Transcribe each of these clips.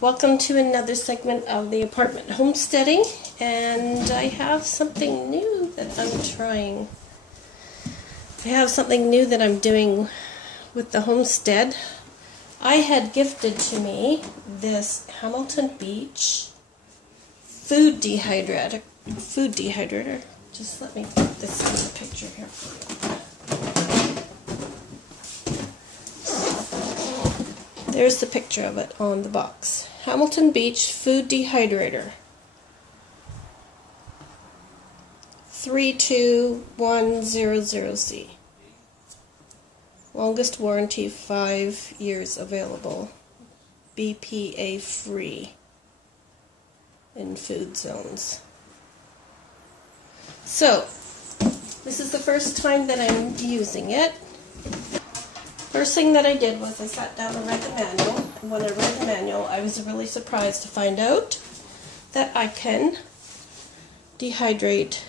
Welcome to another segment of the apartment homesteading, and I have something new that I'm trying. I have something new that I'm doing with the homestead. I had gifted to me this Hamilton Beach food dehydrator. Just let me put this in the picture here for you. There's the picture of it on the box. Hamilton Beach food dehydrator. 32100C. Longest warranty, 5 years available. BPA free in food zones. So, this is the first time that I'm using it. First thing that I did was I sat down and read the manual, and when I read the manual I was really surprised to find out that I can dehydrate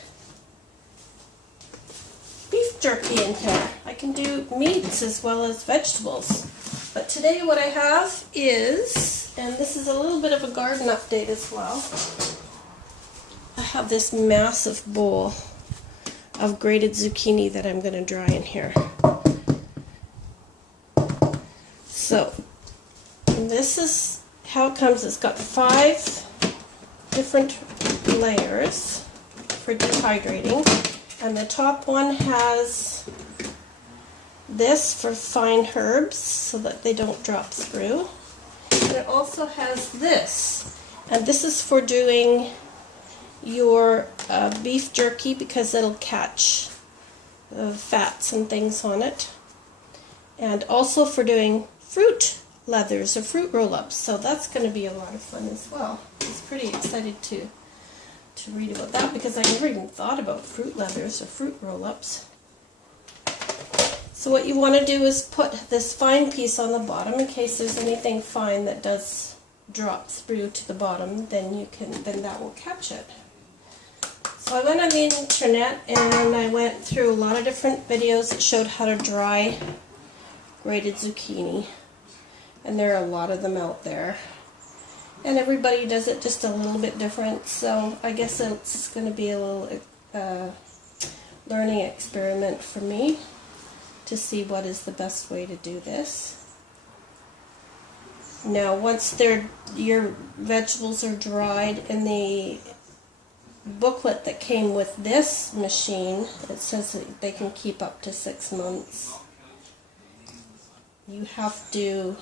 beef jerky in here. I can do meats as well as vegetables. But today what I have is, and this is a little bit of a garden update as well, I have this massive bowl of grated zucchini that I'm going to dry in here. So, this is how it comes. It's got 5 different layers for dehydrating, and the top one has this for fine herbs so that they don't drop through. And it also has this, and this is for doing your beef jerky because it'll catch fats and things on it, and also for doing fruit leathers or fruit roll-ups, so that's going to be a lot of fun as well. I was pretty excited to read about that because I never even thought about fruit leathers or fruit roll-ups. So what you want to do is put this fine piece on the bottom in case there's anything fine that does drop through to the bottom, then that will catch it. So I went on the internet and I went through a lot of different videos that showed how to dry grated zucchini, and there are a lot of them out there, and everybody does it just a little bit different, so I guess it's going to be a little learning experiment for me to see what is the best way to do this. Now once your vegetables are dried, in the booklet that came with this machine it says that they can keep up to 6 months. You have to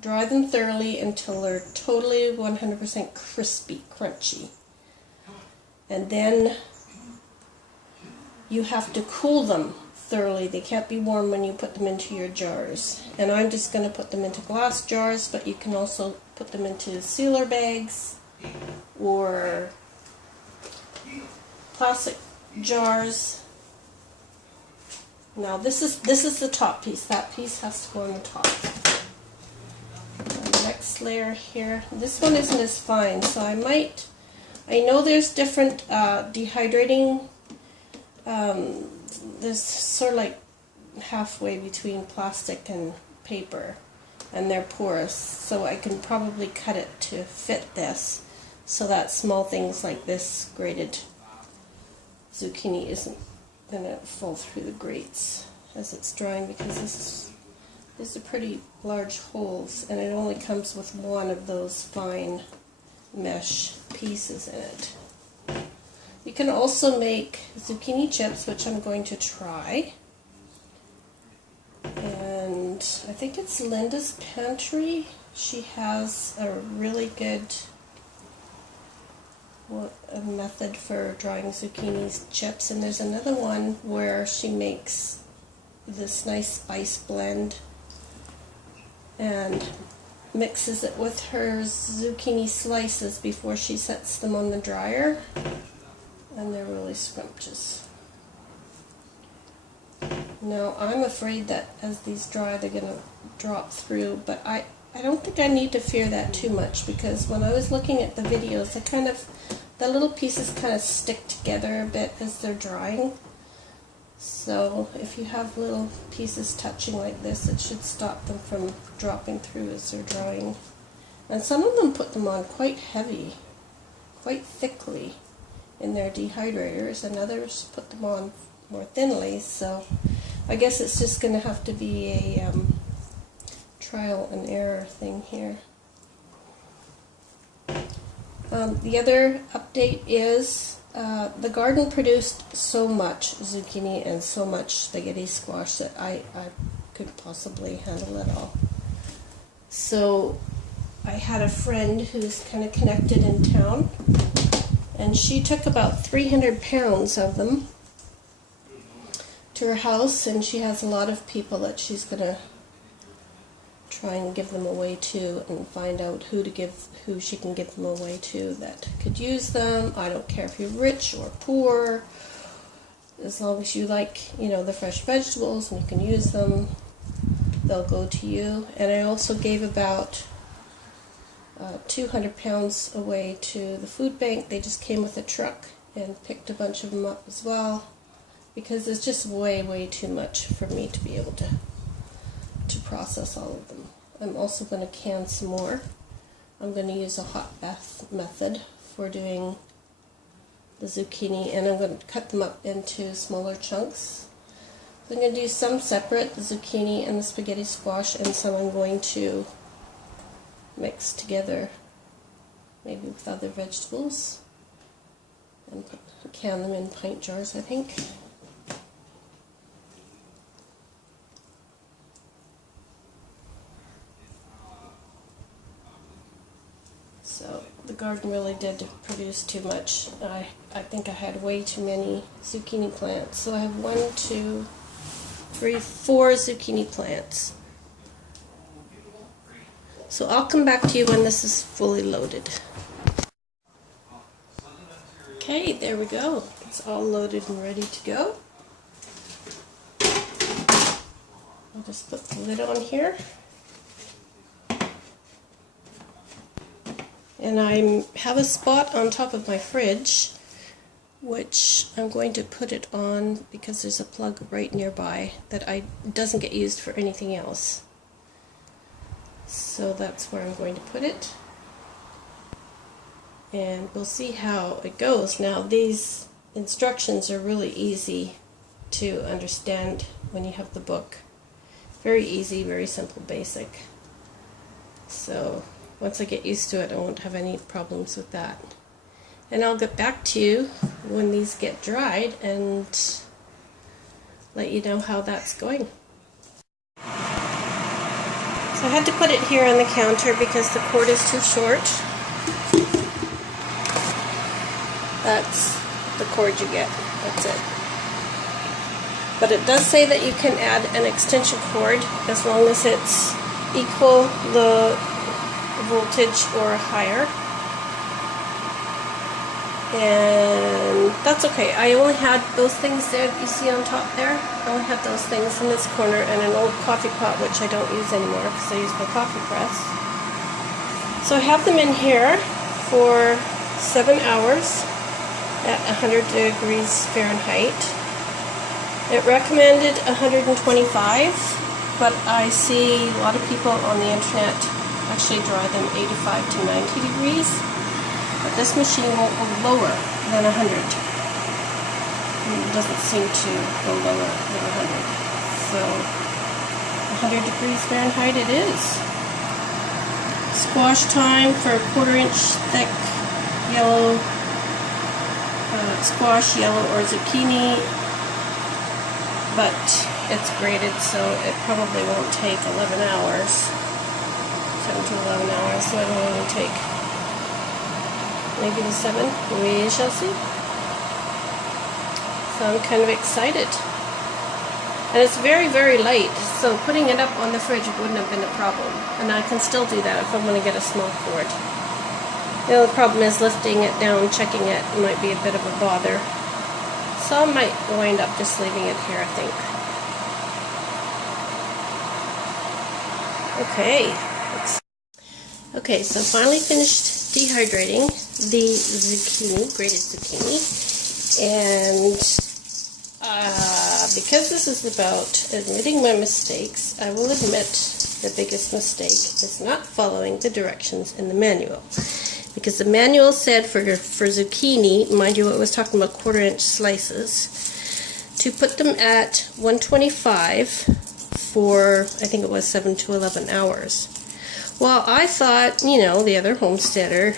dry them thoroughly until they're totally 100% crispy, crunchy. And then you have to cool them thoroughly. They can't be warm when you put them into your jars. And I'm just going to put them into glass jars, but you can also put them into sealer bags or plastic jars. Now this is the top piece. That piece has to go on the top. And the next layer here. This one isn't as fine, so I know there's different dehydrating. There's sort of like halfway between plastic and paper, and they're porous, so I can probably cut it to fit this, so that small things like this grated zucchini isn't going to fall through the grates as it's drying, because these are pretty large holes, and it only comes with one of those fine mesh pieces in it. You can also make zucchini chips, which I'm going to try, and I think it's Linda's Pantry. She has a really good a method for drying zucchini chips, and there's another one where she makes this nice spice blend and mixes it with her zucchini slices before she sets them on the dryer, and they're really scrumptious. Now I'm afraid that as these dry they're going to drop through, but I don't think I need to fear that too much, because when I was looking at the videos, the little pieces kind of stick together a bit as they're drying. So if you have little pieces touching like this, it should stop them from dropping through as they're drying. And some of them put them on quite heavy, quite thickly in their dehydrators, and others put them on more thinly. So I guess it's just going to have to be a trial and error thing here. The other update is the garden produced so much zucchini and so much spaghetti squash that I could possibly handle it all. So I had a friend who's kind of connected in town, and she took about 300 pounds of them to her house, and she has a lot of people that she's going to try and give them away to, and find out who she can give them away to that could use them. I don't care if you're rich or poor, as long as you like, the fresh vegetables and you can use them, they'll go to you. And I also gave about 200 pounds away to the food bank. They just came with a truck and picked a bunch of them up as well, because it's just way too much for me to be able to process all of them. I'm also going to can some more. I'm going to use a hot bath method for doing the zucchini, and I'm going to cut them up into smaller chunks. So I'm going to do some separate, the zucchini and the spaghetti squash, and some I'm going to mix together, maybe with other vegetables, and can them in pint jars, I think. So the garden really did produce too much. I think I had way too many zucchini plants. So I have 4 zucchini plants. So I'll come back to you when this is fully loaded. Okay, there we go. It's all loaded and ready to go. I'll just put the lid on here. And I have a spot on top of my fridge, which I'm going to put it on because there's a plug right nearby that doesn't get used for anything else. So that's where I'm going to put it. And we'll see how it goes. Now, these instructions are really easy to understand when you have the book. Very easy, very simple, basic. So once I get used to it, I won't have any problems with that. And I'll get back to you when these get dried and let you know how that's going. So I had to put it here on the counter because the cord is too short. That's the cord you get. That's it. But it does say that you can add an extension cord as long as it's equal the voltage or higher, and that's okay. I only had those things there that you see on top there. I only had those things in this corner, and an old coffee pot which I don't use anymore because I use my coffee press. So I have them in here for 7 hours at 100 degrees Fahrenheit. It recommended 125, but I see a lot of people on the internet actually dry them 85 to 90 degrees, but this machine won't go lower than 100. It doesn't seem to go lower than 100. So 100 degrees Fahrenheit it is. Squash time for a 1/4 inch thick yellow squash, yellow or zucchini, but it's grated, so it probably won't take 11 hours. 7 to 11 hours, so it'll only take maybe the 7. We shall see. So I'm kind of excited. And it's very light, so putting it up on the fridge wouldn't have been a problem. And I can still do that if I want to get a small cord. The only problem is lifting it down, checking it might be a bit of a bother. So I might wind up just leaving it here, I think. Okay. Okay, so finally finished dehydrating the zucchini, grated zucchini, and because this is about admitting my mistakes, I will admit the biggest mistake is not following the directions in the manual. Because the manual said for zucchini, mind you, it was talking about 1/4-inch slices, to put them at 125 for, I think it was 7 to 11 hours. Well, I thought, you know, the other homesteader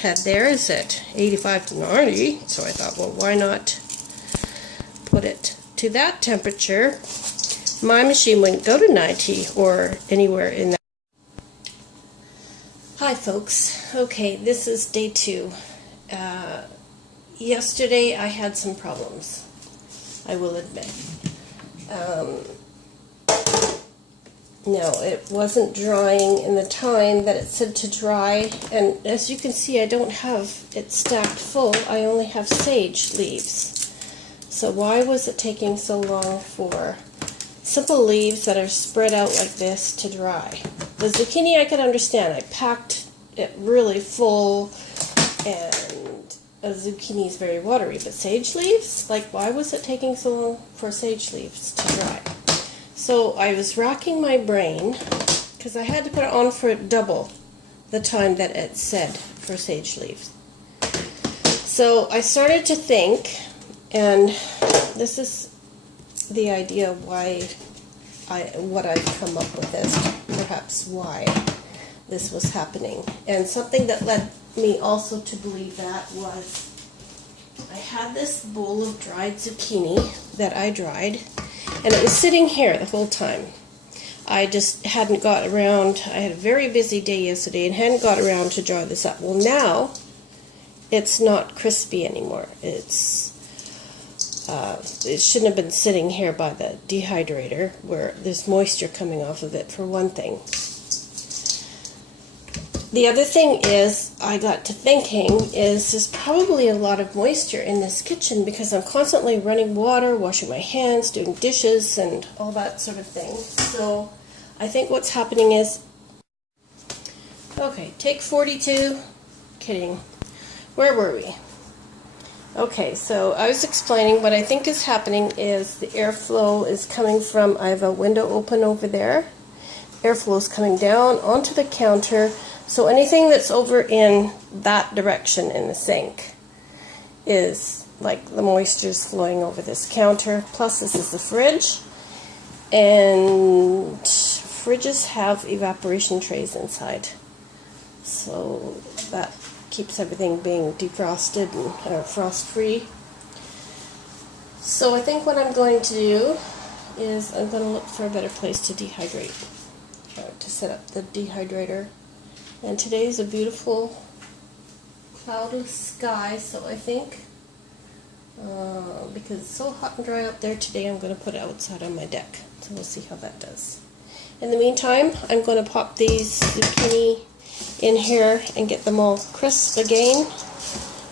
had theirs at 85 to 90, so I thought, well, why not put it to that temperature? My machine wouldn't go to 90 or anywhere in that. Hi folks, okay, this is day 2. Yesterday I had some problems, I will admit. No, it wasn't drying in the time that it said to dry, and as you can see I don't have it stacked full, I only have sage leaves. So why was it taking so long for simple leaves that are spread out like this to dry? The zucchini I could understand, I packed it really full, and a zucchini is very watery, but sage leaves? Like, why was it taking so long for sage leaves to dry? So I was racking my brain, because I had to put it on for double the time that it said for sage leaves. So I started to think, and this is the idea why what I've come up with is perhaps why this was happening. And something that led me also to believe that was I had this bowl of dried zucchini that I dried, and it was sitting here the whole time. I just hadn't got around, I had a very busy day yesterday and hadn't got around to dry this up. Well, now it's not crispy anymore. It shouldn't have been sitting here by the dehydrator where there's moisture coming off of it, for one thing. The other thing is, I got to thinking, is there's probably a lot of moisture in this kitchen because I'm constantly running water, washing my hands, doing dishes, and all that sort of thing. So I think what's happening is, okay, take 42, kidding, where were we? Okay, so I was explaining what I think is happening is the airflow is coming from, I have a window open over there, airflow is coming down onto the counter. So anything that's over in that direction in the sink is like the moisture's flowing over this counter. Plus this is the fridge, and fridges have evaporation trays inside. So that keeps everything being defrosted and frost free. So I think what I'm going to do is I'm going to look for a better place to dehydrate, to set up the dehydrator. And today is a beautiful cloudless sky, so I think, because it's so hot and dry up there today, I'm going to put it outside on my deck. So we'll see how that does. In the meantime, I'm going to pop these zucchini in here and get them all crisp again.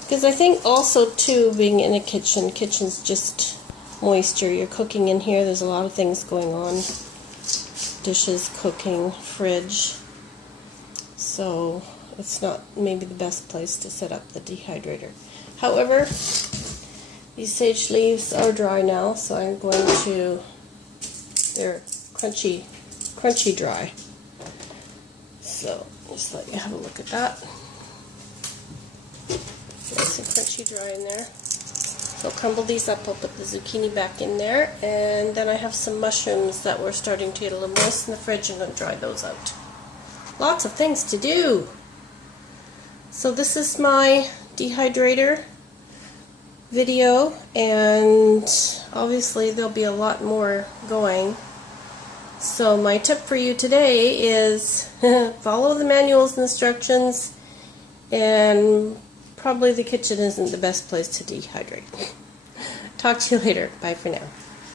Because I think also, too, being in a kitchen's just moisture. You're cooking in here, there's a lot of things going on. Dishes, cooking, fridge. So it's not maybe the best place to set up the dehydrator. However, these sage leaves are dry now, so I'm going to, they're crunchy dry. So just let you have a look at that. Nice and crunchy dry in there. So I'll crumble these up, I'll put the zucchini back in there, and then I have some mushrooms that were starting to get a little moist in the fridge. I'm going to dry those out. Lots of things to do. So this is my dehydrator video, and obviously there'll be a lot more going. So my tip for you today is follow the manual's instructions, and probably the kitchen isn't the best place to dehydrate. Talk to you later. Bye for now.